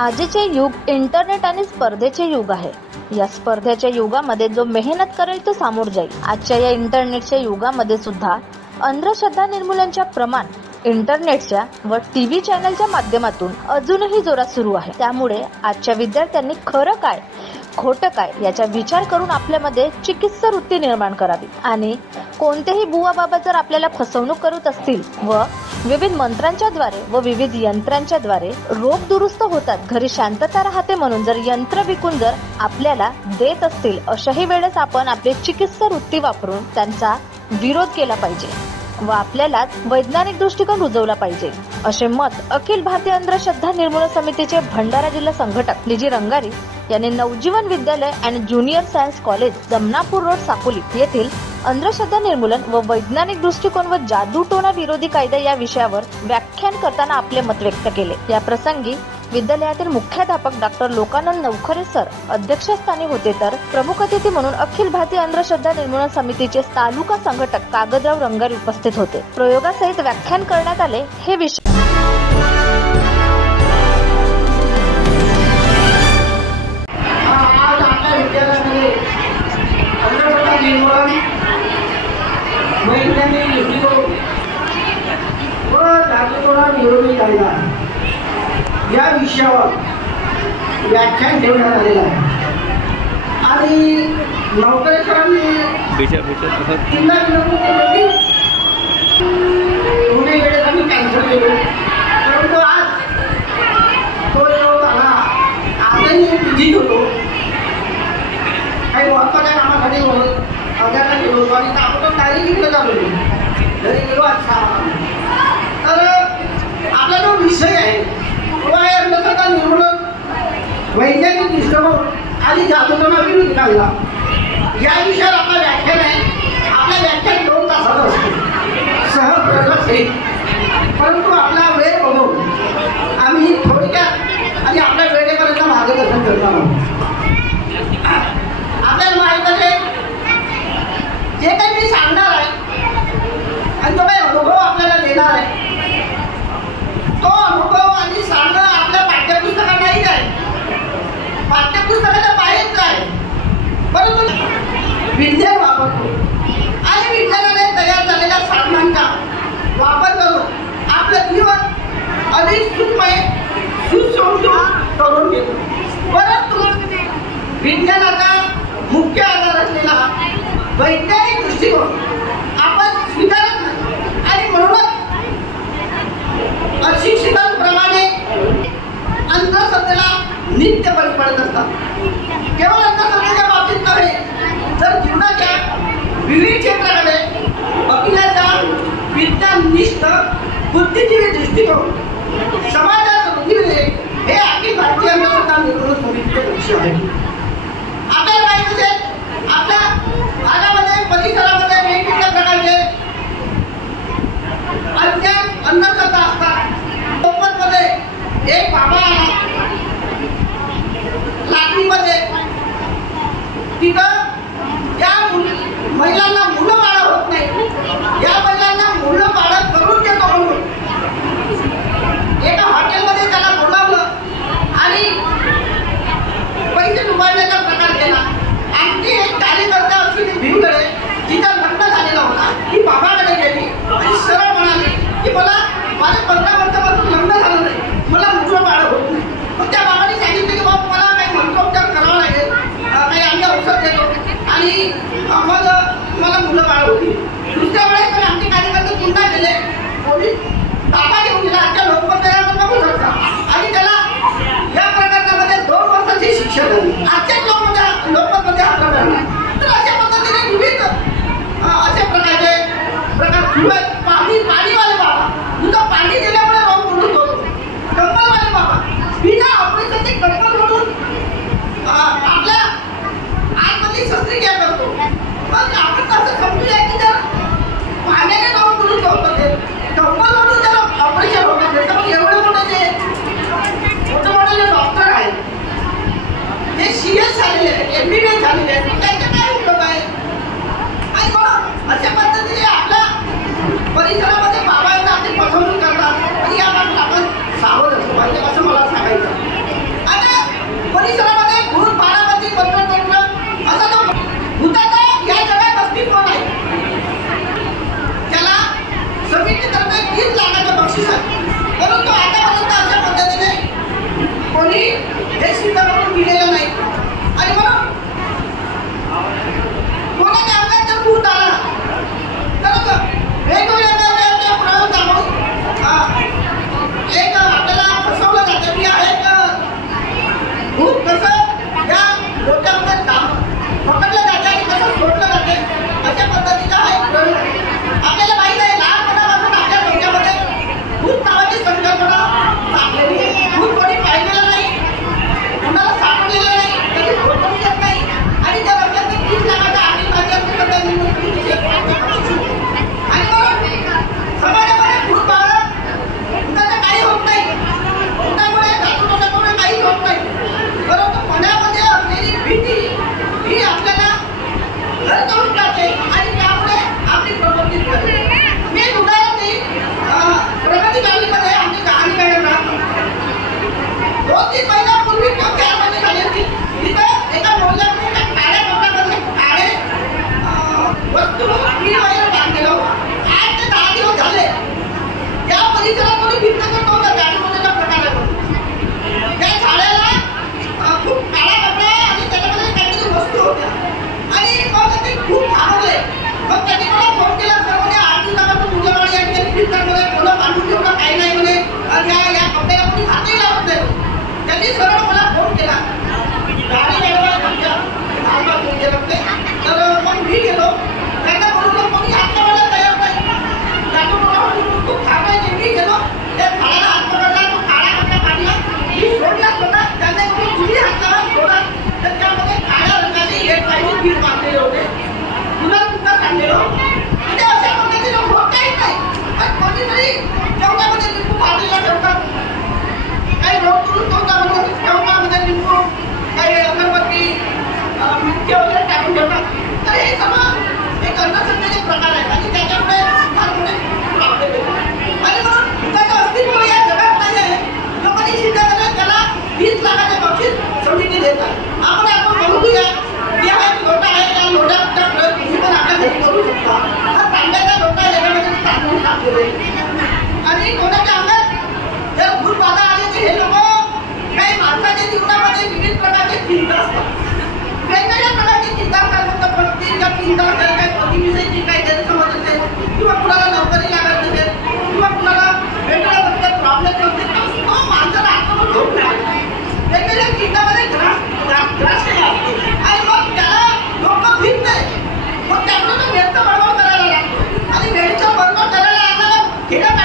आजचे युग इंटरनेट आणि स्पर्धेचे युग आहे। या स्पर्धेच्या युगामध्ये जो मेहनत करेल तो सामोर जाईल। आजच्या या इंटरनेटच्या युगामध्ये सुद्धा अंधश्रद्धा निर्मूलनाचे प्रमाण इंटरनेटच्या व टीव्ही चॅनलच्या माध्यमातून अजूनही जोरात सुरू आहे। त्यामुळे आजच्या विद्यार्थ्यांनी खरं काय खोटं काय याचा विचार करून आपल्यामध्ये चिकित्सा वृत्ती निर्माण करावी आणि कोणतेही बुवा बाबा जर आपल्याला फसवणूक करत असतील व विविध मंत्रांच्या द्वारे व विविध यंत्रांच्या द्वारे रोग दुरुस्त होतात, घरी शांतता राहते म्हणून जर यंत्र विकून जर आपल्याला देत असतील, अशाही वेळेस आपण आपली चिकित्सा वृत्ती वापरून त्यांचा विरोध केला पाहिजे व आपल्याला वैज्ञानिक दृष्टिकोन रुजवला पाहिजे, असे मत अखिल भारतीय अंधश्रद्धा निर्मूलन समितीचे भंडारा जिल्हा संघटक निजी रंगारी यांनी Navjeevan Vidyalaya and junior science college Jamnapur road Sakoli येथील अंधश्रद्धा निर्मूलन व वैज्ञानिक दृष्टिकोन व जादूटोणा विरोधी कायदा या विषयावर व्याख्यान करताना आपले मत व्यक्त केले। या प्रसंगी विद्यालयातील मुख्याध्यापक डॉक्टर लोकानंद नवखरे सर अध्यक्षस्थानी होते, तर प्रमुख अतिथी म्हणून अखिल भारतीय अंधश्रद्धा निर्मूलन समितीचे तालुका संघटक कागदराव रंगारी उपस्थित होते। प्रयोगासहित व्याख्यान करण्यात आले। हे विषय या विषयावर व्याख्यान ठेवण्यात आलेलं आहे आणि नवकरे सरांनी तिला विनंती पुणे वेळेस आम्ही कॅन्सल केलो, परंतु आज तो योग आला। आजही बिझी होतो, काही महत्वाच्या कामासाठी अगदी गेलो होतो आणि आपण तारीखीकडे चालू घरी गेलो। आज तर आपला जो विषय आहे तो आहे अंधश्रद्धा निर्मूलन वैज्ञानिक दृष्टिकोन आणि जादूटोणा विरोधी कायदा। या विषयावर आपला व्याख्यान आहे। आपलं व्याख्यान 2 तासाचं असतं सहप्रयोगासहित, परंतु आपला वेळ बघून आम्ही थोडक्यात आणि आपल्या वेळेपर्यंत मार्गदर्शन करणार आहोत। आपल्याला माहिती आहे जे काही मी सांगणार आहे आणि जो काही अनुभव आपल्याला देणार आहे तो अनुभव आणि सांगणं आपल्या पाठ्यपुस्तकात नाहीच आहे, पाठ्यपुस्तकाच्या बाहेरच आहे, परंतु विज्ञान वापरतो आणि विज्ञानाने तयार झालेल्या साधनांचा वापर करून आपलं जीवन अधिक सुसंस्कृत करून घेतो। परंतु विज्ञानाचा मुख्य आधार असलेला वैज्ञानिक दृष्टिकोन आपण स्वीकारत नाही आणि म्हणूनच अशिक्षितांप्रमाणे अंधश्रद्धेला नित्य बळी पडत असतात। केवळ अंधश्रद्धेच्या बाबतीत नव्हे तर जीवनाच्या विविध क्षेत्राकडे बघण्याचा विज्ञाननिष्ठ बुद्धिजीवी दृष्टिकोन समाजात रुजविणे हे अखिल भारतीय अंधश्रद्धा निर्मूलन समितीचे लक्ष्य आहे। आपल्याला माहिती असेल आपल्या भागामध्ये परिसरामध्ये वेगवेगळ्या प्रकारचे अज्ञान अंधश्रद्धा असतात। मध्ये एक बाबा आला लाटणीमध्ये, तिथं या महिलांना मुलं बाळ होत नाही, या महिलांना मुलं बाळ करून देतो म्हणून एका हॉटेलमध्ये त्याला बोलावलं आणि पैसे डुबाडण्याचा प्रकार केला। आणखी एक कार्यकर्ता अशी भिवकडे तिचा लग्न झालेला होता, ती बाबाकडे गेली आणि सरळ म्हणाली की मला माझ्या 15 वर्षापासून लग्न झालं नाही, मला मुलं बाळ होत नाही। मग त्या बाबाने सांगितलं की बाबा मला काही मंत्रोपचार करावा लागेल, काही आम्ही औषध देतो आणि मग मला मुलं बाळ होती। दुसऱ्या वेळेस आमचे कार्यकर्ते पुन्हा गेले, पोलीस ताबा घेऊन गेला, आजच्या लोकमत बघू शकता आणि त्याला या प्रकरणामध्ये 2 वर्षाची शिक्षा झाली। आजच्या लोकमतमध्ये हा प्रकार नाही। तर अशा पद्धतीने विविध अशा प्रकारचे प्रकार सुरू आहेत। पाणीवाले बाबा तुझं पाणी दिल्यामुळे रोग म्हणून होतो, कंपलवाले बाबा बिना ऑपरेशनची कंपल म्हणून आपल्या आतमध्ये शस्त्रक्रिया करतो। मग आपण कसं समजूया की जर पाण्याने रोग म्हणून होतं ते कंपल म्हणून जर ऑपरेशन होत असेल तर मग एवढे मोठे डॉक्टर आहेत, जे CS झालेले आहेत, MBBS झालेले आहेत, त्यांचा काय उपयोग आहे? आणि मग अशा पद्धतीने आपला 2-3 महिन्यापूर्वी किंवा 4 महिने झाले असतील, तिथं एका मोहल्ल्यामध्ये एका काळ्या कपड्यामध्ये काळे वस्तू मी वगैरे बांधलेलं होतं. 8 ते 10 दिवस झाले त्या परिसरात कोणी भिन्न करत होतं जाणीवलेल्या प्रकाराकडून. त्या झाडाला खूप काळा कपडा आणि त्याच्यामध्ये काहीतरी वस्तू होत्या आणि मग ते खूप थांबले. मग त्यांनी मला फोन केला, सर म्हणे 8 दिवसापासून मुलंबाळ या ठिकाणी फिरतामध्ये कोणा बांधून ठेवणं काही नाही म्हणे, या कपड्याला कोणी हातही लावत नाही. त्यांनी सरळ मला फोन केला, गाडी गाडवा तुमच्या धारबाद घेऊन गेलं ते. तर मग मी गेलो, त्यांना बरोबर कोणी हात लावायला तयार नाही. जातो मला खूप थांबायचे. मी गेलो, त्या झाडाला हात पकडला, तो काळा कपडा काढला, मी सोडला स्वतः. त्यांना तुम्ही हात लावा सोडा. तर त्यामध्ये काळ्या रंगाचे एक पाहिजे पीठ बांधलेले होते, तुला सुद्धा काढलेलं म्हणजे अशा पद्धतीनं होत काही नाही. आणि कोणीतरी चौकामध्ये लिंबू फाडलेला ठेवतात, काही रोग करून चौकामध्ये लिंबू, काही अगरबत्ती, मिरची वगैरे टाकून ठेवतात. तर हे सर्व एक अंधश्रद्धेचे प्रकार आहेत आणि त्याच्यामुळे फार मोठे प्रॉब्लेम येतात. आणि म्हणून त्याचं अस्तित्व या जगात नाही आहे. लोकांनी सिद्ध केलं, त्याला 20 लाखाचे बक्षीस समिती देतात. आपण बघूया की हा एक लोटा आहे, त्या लोट्याचा प्रयोग तुम्ही पण आपल्या घरी करू शकता. हा तांब्याचा लोटा याच्यामध्ये टाकून टाकलेले आणि कोणाच्या अंगात जर भूतबाधा आली तर हे लोक काही माणसाच्या जीवनामध्ये विविध प्रकारचे चिंता असतात, वेगवेगळ्या प्रकारची चिंता असतात. फक्त पत्नीच्या चिंता असेल, काही पतीविषयीची काही गैरसमज असेल, किंवा कुणाला नोकरी लागत नसेल, किंवा कुणाला वेगवेगळ्या प्रकारचे प्रॉब्लेम असतील, तो माणसाला आत्महत्या होऊन राहिला. वेगवेगळ्या चिंतामध्ये ग्रास आणि मग त्याला लोक भीत नाही. मग त्यामुळे तो वेळचा बळवळ करायला लागतो आणि वेळचा बळवळ करायला लागला खेड्यात